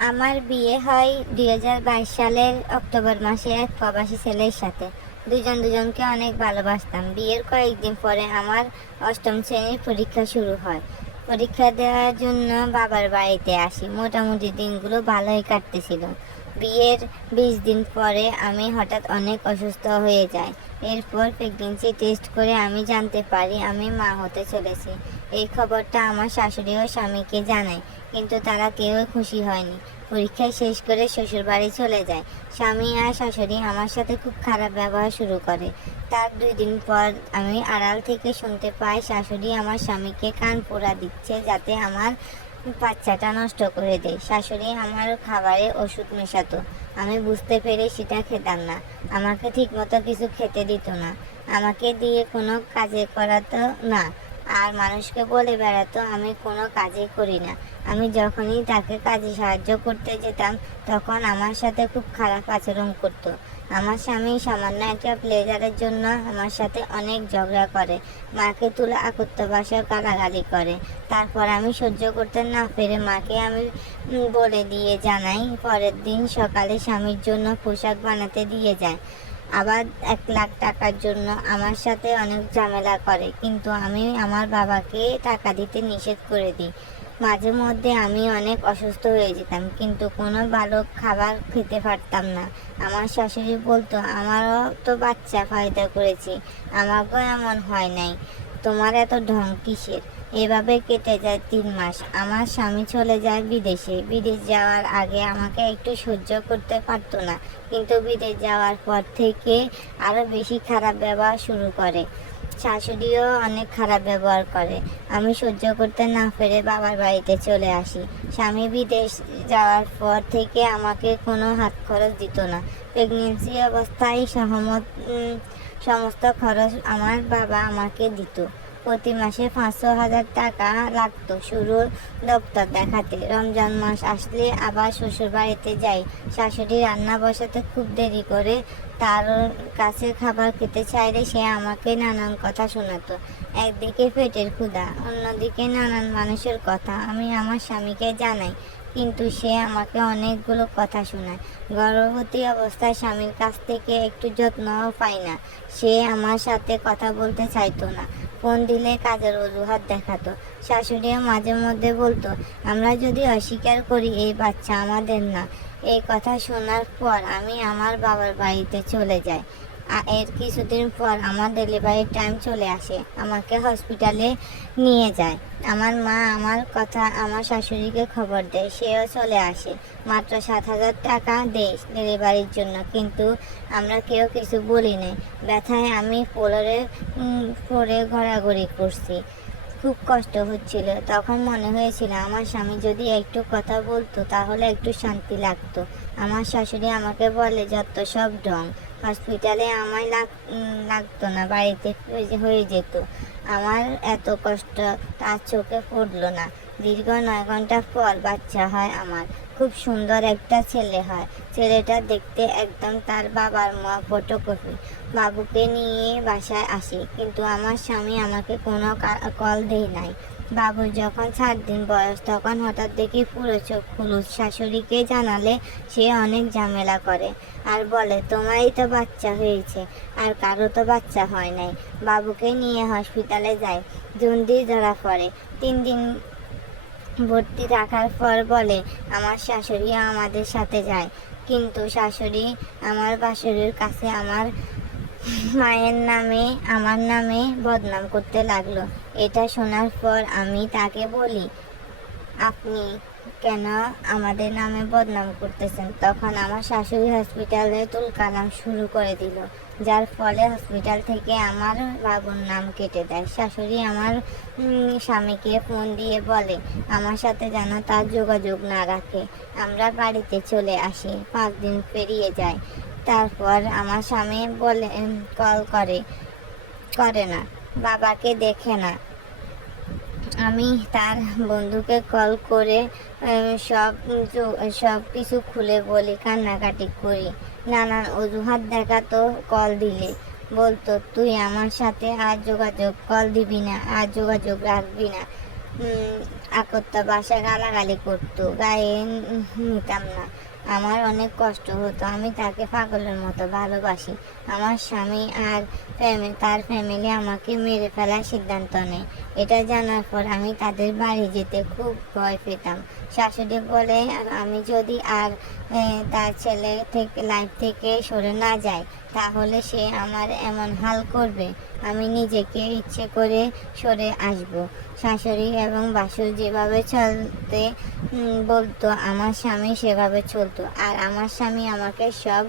আমার বিয়ে হয় দু হাজার বাইশ সালের অক্টোবর মাসে এক প্রবাসী ছেলের সাথে। দুজন দুজনকে অনেক ভালোবাসতাম। বিয়ের কয়েকদিন পরে আমার অষ্টম শ্রেণির পরীক্ষা শুরু হয়। পরীক্ষা দেওয়ার জন্য বাবার বাড়িতে আসি। মোটামুটি দিনগুলো ভালোই কাটতেছিল। বিয়ের বিশ দিন পরে আমি হঠাৎ অনেক অসুস্থ হয়ে যাই। এরপর প্রেগনেন্সি টেস্ট করে আমি জানতে পারি আমি মা হতে চলেছি। এই খবরটা আমার শাশুড়ি ও স্বামীকে জানাই কিন্তু তারা কেউই খুশি হয়নি। পরীক্ষা শেষ করে শ্বশুর বাড়ি চলে যায়। স্বামী আর শাশুড়ি আমার সাথে খুব খারাপ ব্যবহার শুরু করে। তার দুই দিন পর আমি আড়াল থেকে শুনতে পাই, শাশুড়ি আমার স্বামীকে কান পোড়া দিচ্ছে যাতে আমার বাচ্চাটা নষ্ট করে দেয়। শাশুড়ি আমার খাবারে ওষুধ মেশাতো। আমি বুঝতে পেরে সেটা খেতাম না। আমাকে ঠিকমতো কিছু খেতে দিত না। আমাকে দিয়ে কোনো কাজে করাতো না। আর মানুষকে বলে বেড়াতো, আমি কোনো কাজই করি না। আমি যখনই তাকে কাজে সাহায্য করতে যেতাম, তখন আমার সাথে খুব খারাপ আচরণ করত। আমার স্বামী সামান্য একটা প্লেজারের জন্য আমার সাথে অনেক ঝগড়া করে। মাকে তুলে আকত্ত ভাষায় গালাগালি করে। তারপর আমি সহ্য করতে না পেরে মাকে আমি বলে দিয়ে জানাই, পরের দিন সকালে স্বামীর জন্য পোশাক বানাতে দিয়ে যায়। আবার এক লাখ টাকার জন্য আমার সাথে অনেক ঝামেলা করে, কিন্তু আমি আমার বাবাকে টাকা দিতে নিষেধ করে দিই। মাঝে মধ্যে আমি অনেক অসুস্থ হয়ে যেতাম, কিন্তু কোনো ভালো খাবার খেতে পারতাম না। আমার শাশুড়ি বলতো, আমারও তো বাচ্চা, ফায়দা করেছি। আমাকেও এমন হয় নাই। তোমার এত ঢং কিসের? এভাবে কেটে যায় তিন মাস। আমার স্বামী চলে যায় বিদেশে। বিদেশ যাওয়ার আগে আমাকে একটু সহ্য করতে পারতো না। কিন্তু বিদেশ যাওয়ার পর থেকে আরও বেশি খারাপ ব্যবহার শুরু করে। শাশুড়িও অনেক খারাপ ব্যবহার করে। আমি সহ্য করতে না পেরে বাবার বাড়িতে চলে আসি। স্বামী বিদেশ যাওয়ার পর থেকে আমাকে কোনো হাত খরচ দিত না। প্রেগনেন্সি অবস্থায় সহমত সমস্ত খরচ আমার বাবা আমাকে দিত। প্রতি মাসে পাঁচশো হাজার টাকা লাগতো। শুরুর দপ্তর দেখাতে রমজান মাস আসলে আবার শ্বশুর বাড়িতে যাই। শাশুড়ি রান্না বসাতে খুব দেরি করে তার কাছে খাবার খেতে চাইলে সে আমাকে নানান কথা শোনাতো। একদিকে পেটের ক্ষুধা, অন্যদিকে নানান মানুষের কথা। আমি আমার স্বামীকে জানাই কিন্তু সে আমাকে অনেকগুলো কথা শোনায়। গর্ভবতী অবস্থায় স্বামীর কাছ থেকে একটু যত্নও পাই না। সে আমার সাথে কথা বলতে চাইতো না। ফোন দিলে কাজের অজুহাত দেখাতো। শাশুড়িও মাঝে মধ্যে বলতো, আমরা যদি অস্বীকার করি, এই বাচ্চা আমাদের না। এই কথা শোনার পর আমি আমার বাবার বাড়িতে চলে যাই। এর কিছুদিন পর আমার ডেলিভারির টাইম চলে আসে। আমাকে হসপিটালে নিয়ে যায়। আমার মা আমার কথা, আমার শাশুড়িকে খবর দেয়। সেও চলে আসে। মাত্র সাত হাজার টাকা দেয় ডেলিভারির জন্য। কিন্তু আমরা কেউ কিছু বলি নাই। ব্যথায় আমি ফ্লোরে পরে ঘোরাঘুরি করছি। খুব কষ্ট হচ্ছিল। তখন মনে হয়েছিল, আমার স্বামী যদি একটু কথা বলতো, তাহলে একটু শান্তি লাগতো। আমার শাশুড়ি আমাকে বলে, যত সব ঢং হসপিটালে আমায় লাগ লাগতো না, বাড়িতে হয়ে যেত। আমার এত কষ্ট, তার চোখে পড়ল না। দীর্ঘ নয় ঘণ্টা পর বাচ্চা হয় আমার। খুব সুন্দর একটা ছেলে হয়। ছেলেটা দেখতে একদম তার বাবার মা ফটোকপি। বাবুকে নিয়ে বাসায় আসি, কিন্তু আমার স্বামী আমাকে কোনো কল দেয় নাই। বাবুর যখন সাত দিন বয়স, তখন হঠাৎ দেখি পুরো চোখ হলুদ শাশুড়িকে জানালে সে অনেক ঝামেলা করে। আর বলে, তোমারই তো বাচ্চা হয়েছে, আর কারও তো বাচ্চা হয় নাই। বাবুকে নিয়ে হসপিটালে যায়। জন্ডিস ধরা পড়ে। তিন দিন ভর্তি রাখার পর বলে, আমার শাশুড়ি আমাদের সাথে যায়। কিন্তু শাশুড়ি আমার বাসুরির কাছে আমার মায়ের নামে, আমার নামে বদনাম করতে লাগল। এটা শোনার পর আমি তাকে বলি, আপনি কেন আমাদের নামে বদনাম করতেছেন? তখন আমার শাশুড়ি হসপিটালে তুলকালাম শুরু করে দিল, যার ফলে হসপিটাল থেকে আমার বাবুর নাম কেটে দেয়। শাশুড়ি আমার স্বামীকে ফোন দিয়ে বলে, আমার সাথে যেন তার যোগাযোগ না রাখে। আমরা বাড়িতে চলে আসি, পাঁচ দিন পেরিয়ে যায়। তারপর আমার স্বামী বলে কল করে করে না। বাবাকে দেখে না। আমি তার বন্ধুকে কল করে সব সব কিছু খুলে বলি, কান্নাকাটি করি। নানান অজুহাত দেখাতো কল দিলে। বলতো, তুই আমার সাথে আর যোগাযোগ কল দিবি না, আর যোগাযোগ রাখবি না। আকত্তা বাসা গালাগালি করতো। গায়ে নিতাম না। আমার অনেক কষ্ট হতো। আমি তাকে পাগলের মতো ভালোবাসি। আমার স্বামী আর ফ্যামিলি তার ফ্যামিলি আমাকে মেরে ফেলার সিদ্ধান্ত নেয়। এটা জানার পর আমি তাদের বাড়ি যেতে খুব ভয় পেতাম। শাশুড়ি বলে, আমি যদি আর তার ছেলে থেকে লাইফ থেকে সরে না যায় তাহলে সে আমার এমন হাল করবে। আমি নিজেকে ইচ্ছে করে সরে আসব। শাশুড়ি এবং বাসুর যেভাবে চলতে বলতো, আমার স্বামী সেভাবে চলতো। আর আমার স্বামী আমাকে সব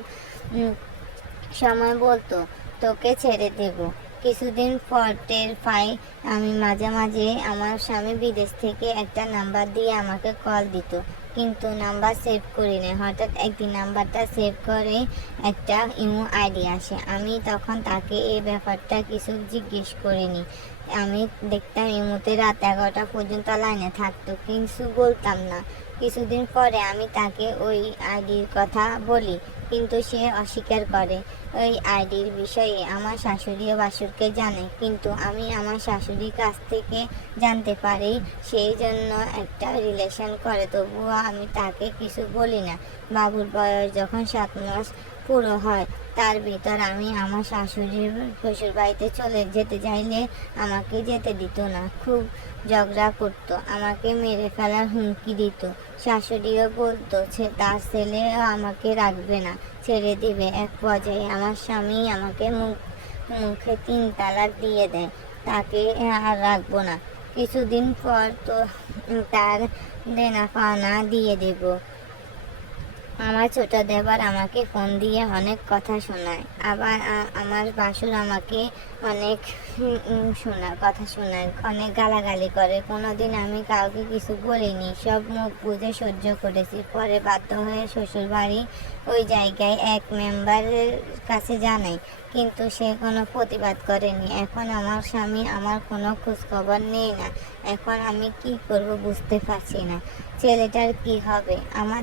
সময় বলতো, তোকে ছেড়ে দেব। কিছুদিন পর টের পাই, আমি মাঝে মাঝে আমার স্বামী বিদেশ থেকে একটা নাম্বার দিয়ে আমাকে কল দিত, কিন্তু নাম্বার সেভ করি না হঠাৎ একদিন নাম্বারটা সেভ করে একটা ইমো আইডি আসে। আমি তখন তাকে এই ব্যাপারটা কিছু জিজ্ঞেস করিনি। আমি দেখতাম ইমোতে রাত এগারোটা পর্যন্ত লাইনে থাকতো কিছু বলতাম না। কিছুদিন পরে আমি তাকে ওই আইডির কথা বলি, কিন্তু সে অস্বীকার করে। ওই আইডির বিষয়ে আমার শাশুড়ি ও বাসুরকে জানে, কিন্তু আমি আমার শাশুড়ির কাছ থেকে জানতে পারি, সেই জন্য একটা রিলেশন করে। তবুও আমি তাকে কিছু বলি না। বাবুর বয়স যখন সাত মাস পুরো হয় তার ভিতর আমি আমার শাশুড়ির শ্বশুর বাড়িতে চলে যেতে চাইলে আমাকে যেতে দিত না। খুব ঝগড়া করতো, আমাকে মেরে ফেলার হুমকি দিত। শাশুড়িও বলতো, সে, তার ছেলে আমাকে রাখবে না, ছেড়ে দিবে। এক পর্যায়ে আমার স্বামী আমাকে মুখ, মুখে তিন তালাক দিয়ে দেয়, তাকে আর রাখব না। কিছুদিন পর তো তার দেনা পাওনা দিয়ে দেব। আমার ছোট দেবার আমাকে ফোন দিয়ে অনেক কথা শোনায়। আবার আমার বাসুর আমাকে অনেক শোনা কথা শোনায়, অনেক গালাগালি করে। কোনো দিন আমি কাউকে কিছু বলিনি, সব মুখ বুঝে সহ্য করেছি। পরে বাধ্য হয়ে শ্বশুর বাড়ি ওই জায়গায় এক মেম্বারের কাছে জানাই, কিন্তু সে কোনো প্রতিবাদ করেনি। এখন আমার স্বামী আমার কোনো খোঁজখবর নেই না। এখন আমি কি করব বুঝতে পারছি না। ছেলেটার কি হবে? আমার